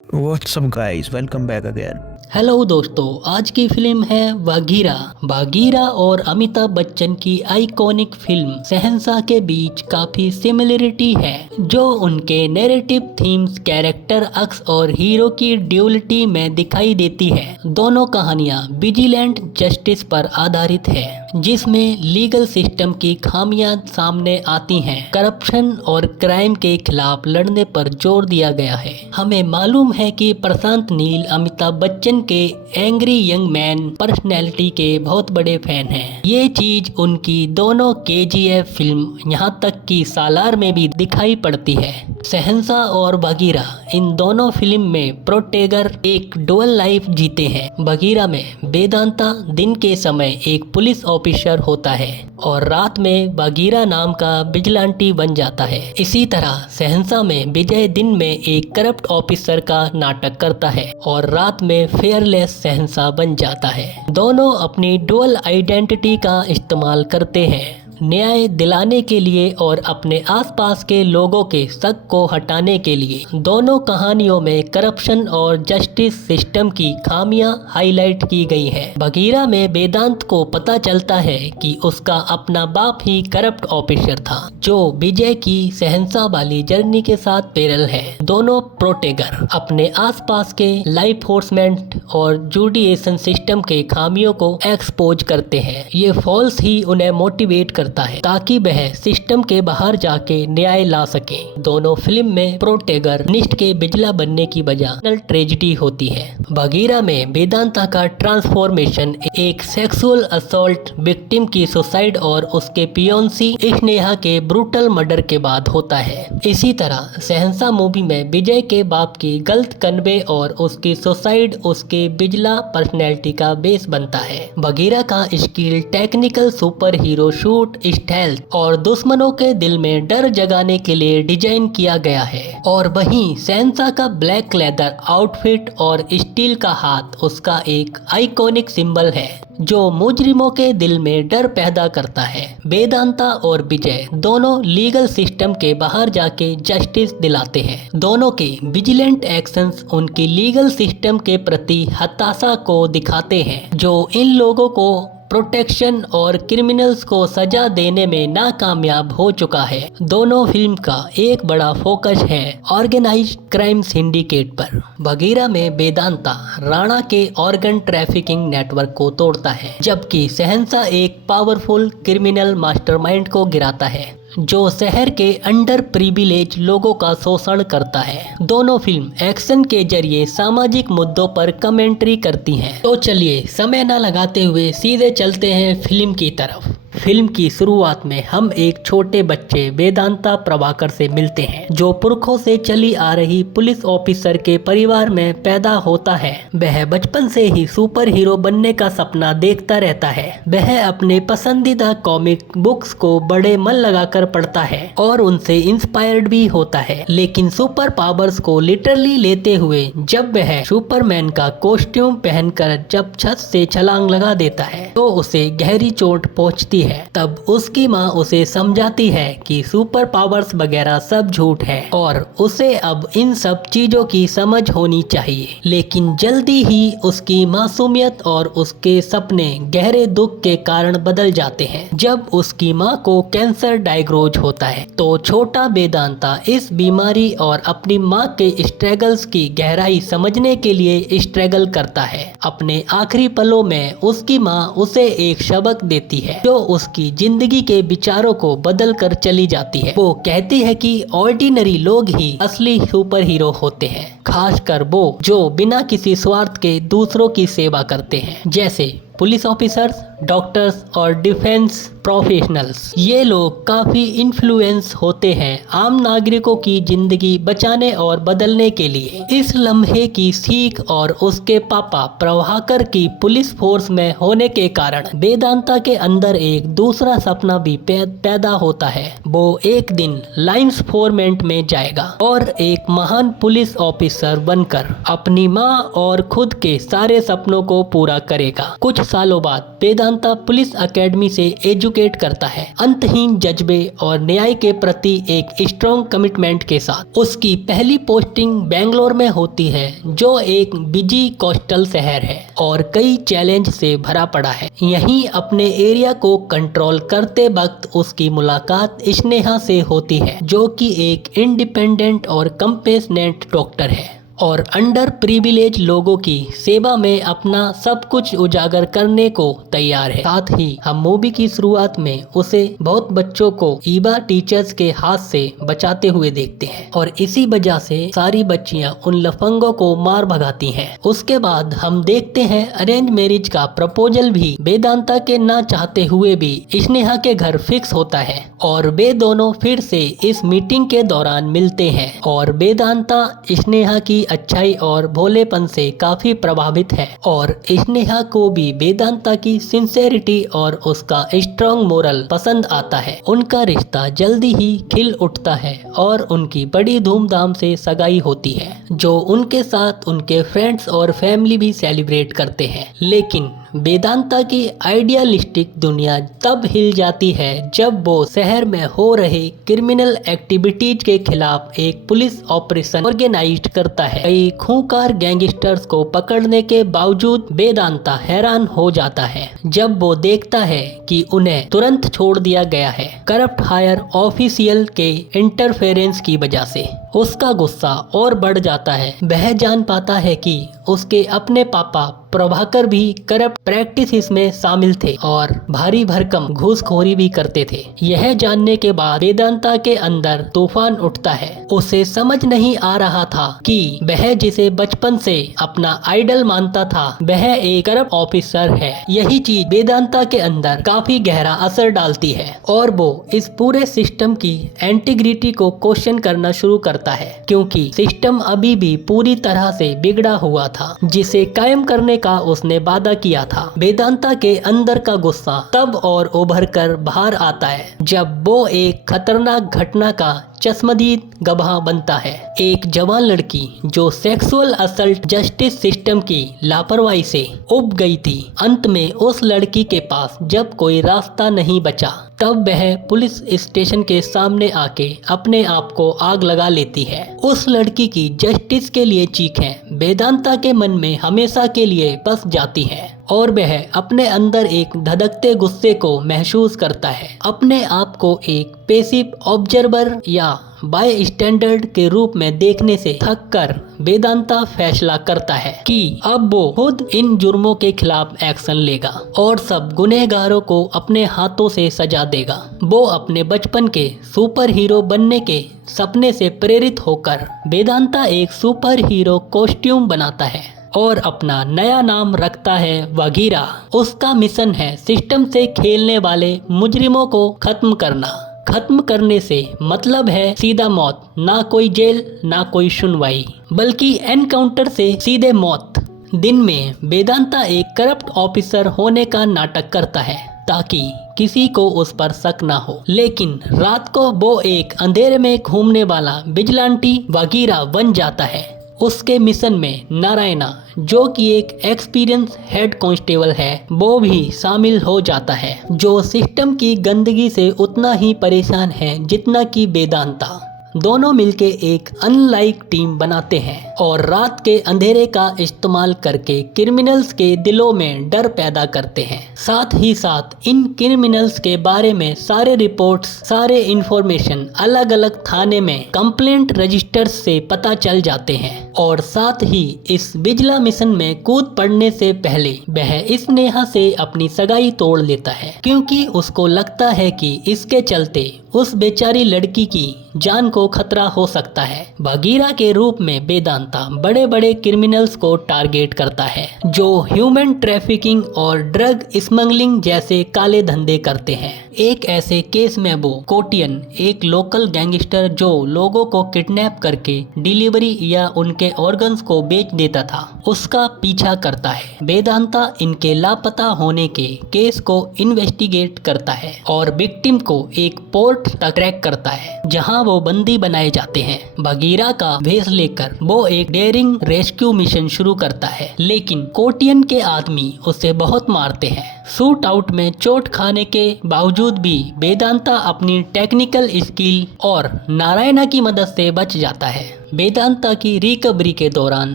What's up guys, welcome back again. Hello दोस्तों, आज की फिल्म है बागीरा। बागीरा और अमिताभ बच्चन की आइकॉनिक फिल्म शहंशाह के बीच काफी सिमिलरिटी है, जो उनके नैरेटिव थीम्स, कैरेक्टर अक्स और हीरो की ड्यूलिटी में दिखाई देती है। दोनों कहानियां विजिलेंट जस्टिस पर आधारित है, जिसमें लीगल सिस्टम की खामियां सामने आती हैं। करप्शन और क्राइम के खिलाफ लड़ने पर जोर दिया गया है। हमें मालूम है कि प्रशांत नील अमिताभ बच्चन के एंग्री यंग मैन पर्सनैलिटी के बहुत बड़े फैन हैं। ये चीज उनकी दोनों केजीएफ फिल्म, यहाँ तक कि सालार में भी दिखाई पड़ती है। शहंशाह और बागीरा, इन दोनों फिल्म में प्रोटेगर एक डुअल लाइफ जीते हैं। बागीरा में वेदांता दिन के समय एक पुलिस ऑफिसर होता है और रात में बागीरा नाम का विजिलेंटी बन जाता है। इसी तरह शहंशाह में विजय दिन में एक करप्ट ऑफिसर का नाटक करता है और रात में फेयरलेस शहंशाह बन जाता है। दोनों अपनी डुअल आइडेंटिटी का इस्तेमाल करते हैं न्याय दिलाने के लिए और अपने आसपास के लोगों के शक को हटाने के लिए। दोनों कहानियों में करप्शन और जस्टिस सिस्टम की खामियां हाईलाइट की गई हैं। बागीरा में वेदांत को पता चलता है कि उसका अपना बाप ही करप्ट ऑफिसर था, जो विजय की शहंशाह वाली जर्नी के साथ पैरेलल है। दोनों प्रोटेगर अपने आसपास के लॉ एनफोर्समेंट और जुडिशियल सिस्टम के खामियों को एक्सपोज करते हैं। ये फॉल्स ही उन्हें मोटिवेट करता है ताकि वह सिस्टम के बाहर जाके न्याय ला सके। दोनों फिल्म में प्रोटेगर निष्ठ के बिजला बनने की बजाय ट्रेजिडी होती है। बागीरा में वेदांता का ट्रांसफॉर्मेशन एक सेक्सुअल असॉल्ट विक्टिम की सुसाइड और उसके पियोंसी स्नेहा के ब्रूटल मर्डर के बाद होता है। इसी तरह शहंशाह मूवी में विजय के बाप की गलत कन्वे और उसकी सुसाइड उसके बिजला पर्सनैलिटी का बेस बनता है। बागीरा का skill technical super hero shoot, stealth और दुश्मनों के दिल में डर जगाने के लिए डिजाइन किया गया है। और वहीं शहंशाह का ब्लैक लेदर आउटफिट और स्टील का हाथ उसका एक आइकॉनिक सिंबल है, जो मुजरिमों के दिल में डर पैदा करता है। वेदांता और विजय दोनों लीगल सिस्टम के बाहर जाके जस्टिस दिलाते हैं। दोनों के विजिलेंट एक्शंस उनकी लीगल सिस्टम के प्रति हताशा को दिखाते हैं, जो इन लोगों को प्रोटेक्शन और क्रिमिनल्स को सजा देने में नाकामयाब हो चुका है। दोनों फिल्म का एक बड़ा फोकस है ऑर्गेनाइज्ड क्राइम सिंडिकेट पर। बागीरा में वेदांता राणा के ऑर्गन ट्रैफिकिंग नेटवर्क को तोड़ता है, जबकि शहंशाह एक पावरफुल क्रिमिनल मास्टरमाइंड को गिराता है, जो शहर के अंडर प्रिविलेज लोगों का शोषण करता है। दोनों फिल्म एक्शन के जरिए सामाजिक मुद्दों पर कमेंट्री करती हैं। तो चलिए समय न लगाते हुए सीधे चलते हैं फिल्म की तरफ। फिल्म की शुरुआत में हम एक छोटे बच्चे वेदांता प्रभाकर से मिलते हैं, जो पुरखों से चली आ रही पुलिस ऑफिसर के परिवार में पैदा होता है। वह बचपन से ही सुपर हीरो बनने का सपना देखता रहता है। वह अपने पसंदीदा कॉमिक बुक्स को बड़े मन लगाकर पढ़ता है और उनसे इंस्पायर्ड भी होता है, लेकिन सुपर पावर्स को लिटरली लेते हुए जब वह सुपरमैन का कॉस्ट्यूम पहनकर जब छत से छलांग लगा देता है तो उसे गहरी चोट पहुंचती है। तब उसकी माँ उसे समझाती है कि सुपर पावर्स वगैरह सब झूठ है और उसे अब इन सब चीजों की समझ होनी चाहिए। लेकिन जल्दी ही उसकी मासूमियत और उसके सपने गहरे दुख के कारण बदल जाते हैं। जब उसकी माँ को कैंसर डायग्नोज होता है तो छोटा वेदांता इस बीमारी और अपनी माँ के स्ट्रगल्स की गहराई समझने के लिए स्ट्रगल करता है। अपने आखिरी पलों में उसकी माँ उसे एक सबक देती है, जो उसकी जिंदगी के विचारों को बदल कर चली जाती है। वो कहती है कि ऑर्डिनरी लोग ही असली सुपर हीरो होते हैं, खासकर वो जो बिना किसी स्वार्थ के दूसरों की सेवा करते हैं, जैसे पुलिस ऑफिसर्स, डॉक्टर्स और डिफेंस प्रोफेशनल्स। ये लोग काफी इन्फ्लुएंस होते हैं आम नागरिकों की जिंदगी बचाने और बदलने के लिए। इस लम्हे की सीख और उसके पापा प्रभाकर की पुलिस फोर्स में होने के कारण वेदांता के अंदर एक दूसरा सपना भी पैदा होता है। वो एक दिन लाइंस फोरमेंट में जाएगा और एक महान पुलिस ऑफिसर बनकर अपनी माँ और खुद के सारे सपनों को पूरा करेगा। कुछ सालों बाद वेदांता पुलिस एकेडमी से एजुकेशन एजुकेट करता है, अंतहीन जज्बे और न्याय के प्रति एक स्ट्रॉन्ग कमिटमेंट के साथ। उसकी पहली पोस्टिंग बेंगलोर में होती है, जो एक बिजी कोस्टल शहर है और कई चैलेंज से भरा पड़ा है। यहीं अपने एरिया को कंट्रोल करते वक्त उसकी मुलाकात स्नेहा से होती है, जो कि एक इंडिपेंडेंट और कंपेशनेट डॉक्टर है और अंडर प्रिविलेज लोगों की सेवा में अपना सब कुछ उजागर करने को तैयार है। साथ ही हम मूवी की शुरुआत में उसे बहुत बच्चों को ईबा टीचर्स के हाथ से बचाते हुए देखते हैं और इसी वजह से सारी बच्चियां उन लफंगों को मार भगाती हैं। उसके बाद हम देखते हैं अरेंज मैरिज का प्रपोजल भी वेदांता के ना चाहते हुए भी स्नेहा के घर फिक्स होता है और वे दोनों फिर से इस मीटिंग के दौरान मिलते हैं और वेदांता स्नेहा की अच्छाई और भोलेपन से काफी प्रभावित है और स्नेहा को भी वेदांता की सिंसेरिटी और उसका स्ट्रॉन्ग मोरल पसंद आता है। उनका रिश्ता जल्दी ही खिल उठता है और उनकी बड़ी धूमधाम से सगाई होती है, जो उनके साथ उनके फ्रेंड्स और फैमिली भी सेलिब्रेट करते हैं। लेकिन वेदांता की आइडियलिस्टिक दुनिया तब हिल जाती है जब वो शहर में हो रहे क्रिमिनल एक्टिविटीज के खिलाफ एक पुलिस ऑपरेशन ऑर्गेनाइज करता है। कई खूंखार गैंगस्टर्स को पकड़ने के बावजूद वेदांता हैरान हो जाता है जब वो देखता है कि उन्हें तुरंत छोड़ दिया गया है करप्ट हायर ऑफिशियल के इंटरफेरेंस की वजह से। उसका गुस्सा और बढ़ जाता है। वह जान पाता है कि उसके अपने पापा प्रभाकर भी करप्ट प्रैक्टिस में शामिल थे और भारी भरकम घूसखोरी भी करते थे। यह जानने के बाद वेदांता के अंदर तूफान उठता है। उसे समझ नहीं आ रहा था कि वह जिसे बचपन से अपना आइडल मानता था वह एक करप्ट ऑफिसर है। यही चीज वेदांता के अंदर काफी गहरा असर डालती है और वो इस पूरे सिस्टम की इंटीग्रिटी को क्वेश्चन करना शुरू करता है, क्योंकि सिस्टम अभी भी पूरी तरह से बिगड़ा हुआ था जिसे कायम करने का उसने वादा किया था। वेदांता के अंदर का गुस्सा तब और उभर कर बाहर आता है जब वो एक खतरनाक घटना का चश्मदीद गवाह बनता है। एक जवान लड़की जो सेक्सुअल असल्ट जस्टिस सिस्टम की लापरवाही से उब गई थी। अंत में उस लड़की के पास जब कोई रास्ता नहीं बचा तब वह पुलिस स्टेशन के सामने आके अपने आप को आग लगा लेती है। उस लड़की की जस्टिस के लिए चीखें वेदांता के मन में हमेशा के लिए बस जाती है और वह अपने अंदर एक धधकते गुस्से को महसूस करता है। अपने आप को एक पैसिव ऑब्जर्वर या बाय स्टैंडर्ड के रूप में देखने से थक कर वेदांता फैसला करता है कि अब वो खुद इन जुर्मों के खिलाफ एक्शन लेगा और सब गुनहगारों को अपने हाथों से सजा देगा। वो अपने बचपन के सुपर हीरो बनने के सपने से प्रेरित होकर वेदांता एक सुपर हीरो कॉस्ट्यूम बनाता है और अपना नया नाम रखता है वागीरा। उसका मिशन है सिस्टम से खेलने वाले मुजरिमों को खत्म करना। खत्म करने से मतलब है सीधा मौत, ना कोई जेल ना कोई सुनवाई, बल्कि एनकाउंटर से सीधे मौत। दिन में वेदांता एक करप्ट ऑफिसर होने का नाटक करता है ताकि किसी को उस पर शक ना हो, लेकिन रात को वो एक अंधेरे में घूमने वाला विजिलेंटी वागीरा बन जाता है। उसके मिशन में नारायणा, जो कि एक एक्सपीरियंस हेड कांस्टेबल है, वो भी शामिल हो जाता है, जो सिस्टम की गंदगी से उतना ही परेशान है जितना कि वेदांता। दोनों मिलके एक अनलाइक टीम बनाते हैं और रात के अंधेरे का इस्तेमाल करके क्रिमिनल्स के दिलों में डर पैदा करते हैं। साथ ही साथ इन क्रिमिनल्स के बारे में सारे रिपोर्ट्स, सारे इंफॉर्मेशन अलग अलग थाने में कंप्लेंट रजिस्टर्स से पता चल जाते हैं। और साथ ही इस विजिला मिशन में कूद पड़ने से पहले वह स्नेहा से अपनी सगाई तोड़ लेता है, क्योंकि उसको लगता है कि इसके चलते उस बेचारी लड़की की जान को खतरा हो सकता है। वागीरा के रूप में वेदांता बड़े बड़े क्रिमिनल्स को टारगेट करता है जो ह्यूमन ट्रैफिकिंग और ड्रग स्मगलिंग जैसे काले धंधे करते हैं। एक ऐसे केस में वो कोटियन, एक लोकल गैंगस्टर जो लोगों को किडनैप करके डिलीवरी या उनके ऑर्गन्स को बेच देता था, उसका पीछा करता है। वेदांता इनके लापता होने के केस को इन्वेस्टिगेट करता है और विक्टिम को एक पोर्ट तक ट्रैक करता है जहां वो बंदी बनाए जाते हैं। वागीरा का भेष लेकर वो एक डेयरिंग रेस्क्यू मिशन शुरू करता है, लेकिन कोटियन के आदमी उसे बहुत मारते हैं। शूट आउट में चोट खाने के बावजूद भी वेदांता अपनी टेक्निकल स्किल और नारायणा की मदद से बच जाता है। वेदांता की रिकवरी के दौरान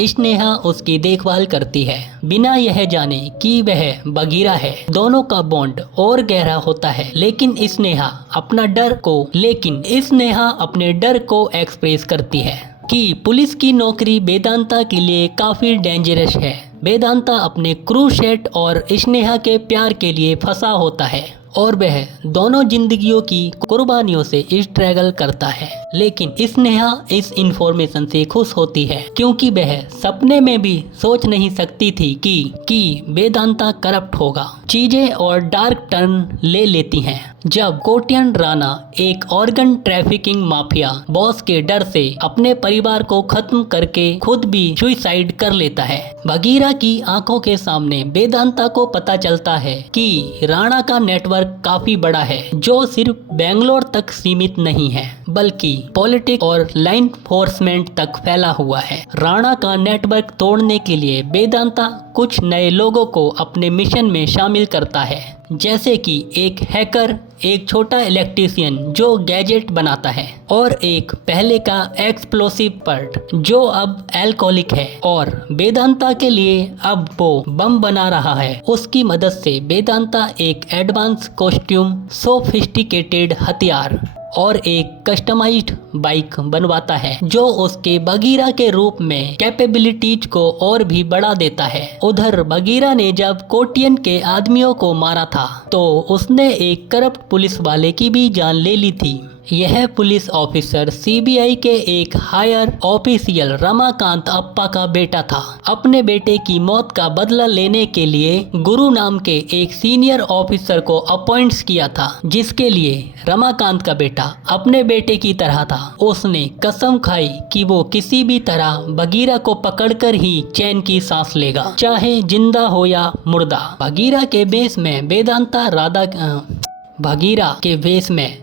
स्नेहा उसकी देखभाल करती है बिना यह जाने कि वह बगीरा है। दोनों का बॉन्ड और गहरा होता है, लेकिन स्नेहा अपने डर को एक्सप्रेस करती है कि पुलिस की नौकरी वेदांता के लिए काफी डेंजरस है। वेदांता अपने क्रू सेट और स्नेहा के प्यार के लिए फंसा होता है और वह दोनों जिंदगियों की कुर्बानियों से स्ट्रगल करता है। लेकिन स्नेहा इस इंफॉर्मेशन से खुश होती है क्योंकि वह सपने में भी सोच नहीं सकती थी कि वेदांता करप्ट होगा। चीजें और डार्क टर्न ले लेती हैं जब कोटियन राणा एक ऑर्गन ट्रैफिकिंग माफिया बॉस के डर से अपने परिवार को खत्म करके खुद भी सुसाइड कर लेता है। बगीरा की आंखों के सामने वेदांता को पता चलता है कि राणा का नेटवर्क काफी बड़ा है, जो सिर्फ बेंगलोर तक सीमित नहीं है बल्कि पॉलिटिक्स और लाइन एनफोर्समेंट तक फैला हुआ है। राणा का नेटवर्क तोड़ने के लिए वेदांता कुछ नए लोगों को अपने मिशन में शामिल करता है, जैसे कि एक हैकर, एक छोटा इलेक्ट्रीशियन जो गैजेट बनाता है और एक पहले का एक्सप्लोसिव पर्ट जो अब अल्कोहलिक है और वेदांता के लिए अब वो बम बना रहा है। उसकी मदद से वेदांता एक एडवांस कॉस्ट्यूम, सोफिस्टिकेटेड हथियार और एक कस्टमाइज्ड बाइक बनवाता है जो उसके बगीरा के रूप में कैपेबिलिटीज को और भी बढ़ा देता है। उधर बगीरा ने जब कोटियन के आदमियों को मारा था तो उसने एक करप्ट पुलिस वाले की भी जान ले ली थी। यह पुलिस ऑफिसर सीबीआई के एक हायर ऑफिशियल रमाकांत अप्पा का बेटा था। अपने बेटे की मौत का बदला लेने के लिए गुरु नाम के एक सीनियर ऑफिसर को अपॉइंट्स किया था, जिसके लिए रमाकांत का बेटा अपने बेटे की तरह था। उसने कसम खाई कि वो किसी भी तरह बगीरा को पकड़कर ही चैन की सांस लेगा, चाहे जिंदा हो या मुर्दा। बगीरा के बेस में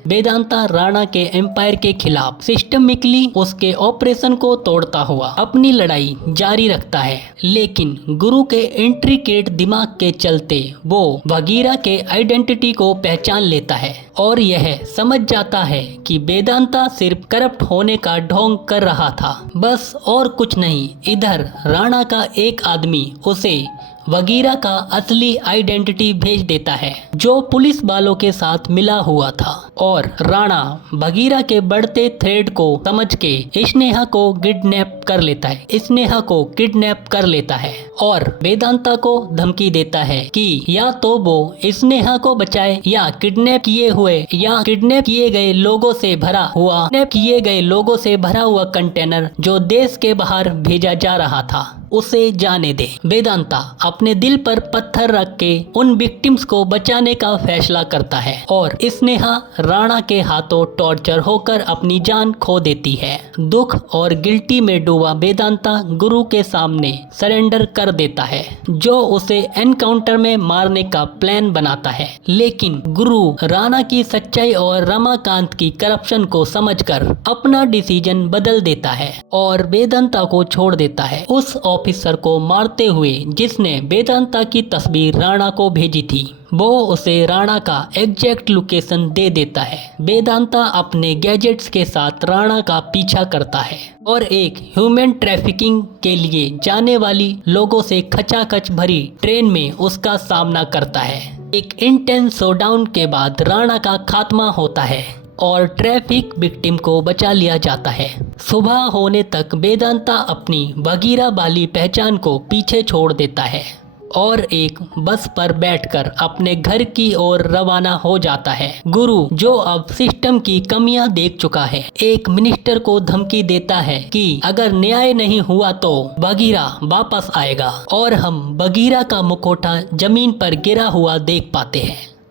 वेदांता राणा के एम्पायर के खिलाफ सिस्टमिकली उसके ऑपरेशन को तोड़ता हुआ अपनी लड़ाई जारी रखता है। लेकिन गुरु के इंट्रिकेट दिमाग के चलते वो बगीरा के आइडेंटिटी को पहचान लेता है और यह समझ जाता है कि वेदांता सिर्फ करप्ट होने का ढोंग कर रहा था, बस और कुछ नहीं। इधर राणा का एक आदमी उसे बगीरा का असली आइडेंटिटी भेज देता है जो पुलिस वालों के साथ मिला हुआ था और राणा बगीरा के बढ़ते थ्रेड को समझ के स्नेहा को किडनैप कर लेता है और वेदांता को धमकी देता है कि या तो वो स्नेहा को बचाए या किडनैप किए गए लोगों से भरा हुआ कंटेनर जो देश के बाहर भेजा जा रहा था उसे जाने दे। वेदांता अपने दिल पर पत्थर रख के उन विक्टिम्स को बचाने का फैसला करता है और स्नेहा राणा के हाथों टॉर्चर होकर अपनी जान खो देती है। दुख और गिल्टी में डूबा वेदांता गुरु के सामने सरेंडर कर देता है, जो उसे एनकाउंटर में मारने का प्लान बनाता है। लेकिन गुरु राणा की सच्चाई और रमाकांत की करप्शन को समझकर अपना डिसीजन बदल देता है और वेदांता को छोड़ देता है, उस ऑफिसर को मारते हुए जिसने वेदांता की तस्वीर राणा को भेजी थी। वो उसे राणा का एग्जैक्ट लोकेशन दे देता है। वेदांता अपने गैजेट्स के साथ राणा का पीछा करता है और एक ह्यूमन ट्रैफिकिंग के लिए जाने वाली लोगों से खचाखच भरी ट्रेन में उसका सामना करता है। एक इंटेंस शोडाउन के बाद राणा का खात्मा होता है और ट्रैफिक विक्टिम को बचा लिया जाता है। सुबह होने तक वेदांता अपनी बगीरा वाली पहचान को पीछे छोड़ देता है और एक बस पर बैठकर अपने घर की ओर रवाना हो जाता है। गुरु, जो अब सिस्टम की कमियां देख चुका है, एक मिनिस्टर को धमकी देता है कि अगर न्याय नहीं हुआ तो बगीरा वापस आएगा और हम बगीरा का मुखौटा जमीन पर गिरा हुआ देख पाते हैं।